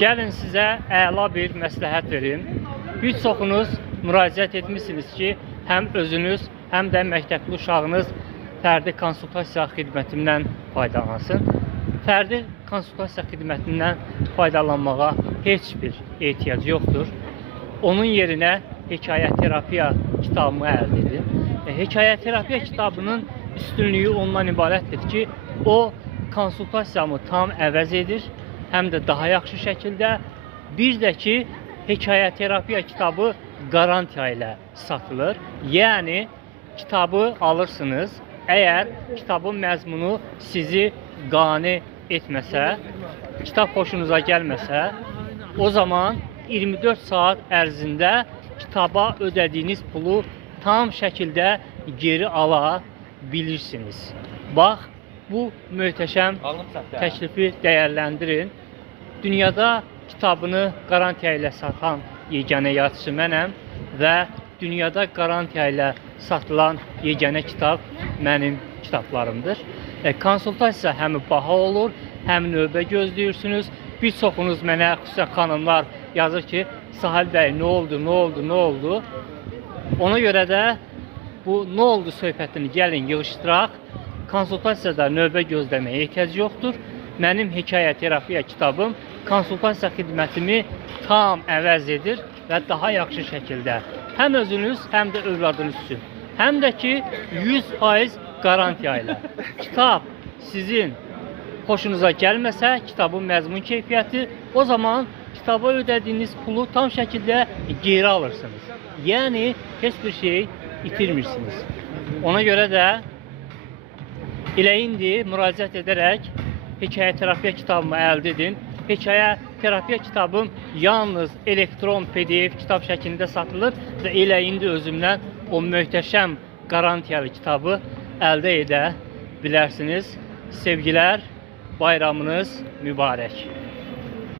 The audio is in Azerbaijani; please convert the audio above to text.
Gəlin sizə əla bir məsləhət verim. Bir çoxunuz müraciət etmişsiniz ki, həm özünüz, həm də məktəbli uşağınız fərdi konsultasiya xidmətindən faydalansın. Fərdi konsultasiya xidmətindən faydalanmağa heç bir ehtiyac yoxdur. Onun yerinə hekayə terapiya kitabımı əldə edin. Hekayə terapiya kitabının üstünlüyü ondan ibarətdir ki, o konsultasiyamı tam əvəz edir. Həm də daha yaxşı şəkildə. Bir də ki, hekayə terapiya kitabı qarantiya ilə satılır. Yəni, kitabı alırsınız. Əgər kitabın məzmunu sizi qane etməsə, kitab xoşunuza gəlməsə, o zaman 24 saat ərzində kitaba ödədiyiniz pulu tam şəkildə geri ala bilirsiniz. Bax, bu möhtəşəm təklifi dəyərləndirin. Dünyada kitabını qarantiya ilə satan yeganə yazıçı mənəm və dünyada qarantiya ilə satılan yeganə kitab mənim kitablarımdır. Konsultasiya həm baha olur, həm növbə gözləyirsiniz. Bir çoxunuz mənə, xüsusən xanımlar yazır ki, Sahil bəy, nə oldu, nə oldu, nə oldu? Ona görə də bu nə oldu söhbətini gəlin yığışdıraq. Konsultasiyada növbə gözləməyə ehtiyac yoxdur. Mənim hekayə terapiya kitabım konsultasiya xidmətimi tam əvəz edir və daha yaxşı şəkildə həm özünüz, həm də övladınız üçün, həm də ki 100% qarantiya ilə. Kitab sizin xoşunuza gəlməsə, kitabın məzmun keyfiyyəti, o zaman kitaba ödədiyiniz pulu tam şəkildə geri alırsınız. Yəni, heç bir şey itirmirsiniz. Ona görə də elə indi müraciət edərək hekayə terapiya kitabımı əldə edin. Hekayə terapiya kitabım yalnız elektron PDF kitab şəklində satılır və elə indi özümdən o möhtəşəm qarantiyalı kitabı əldə edə bilərsiniz. Sevgilər, bayramınız mübarək.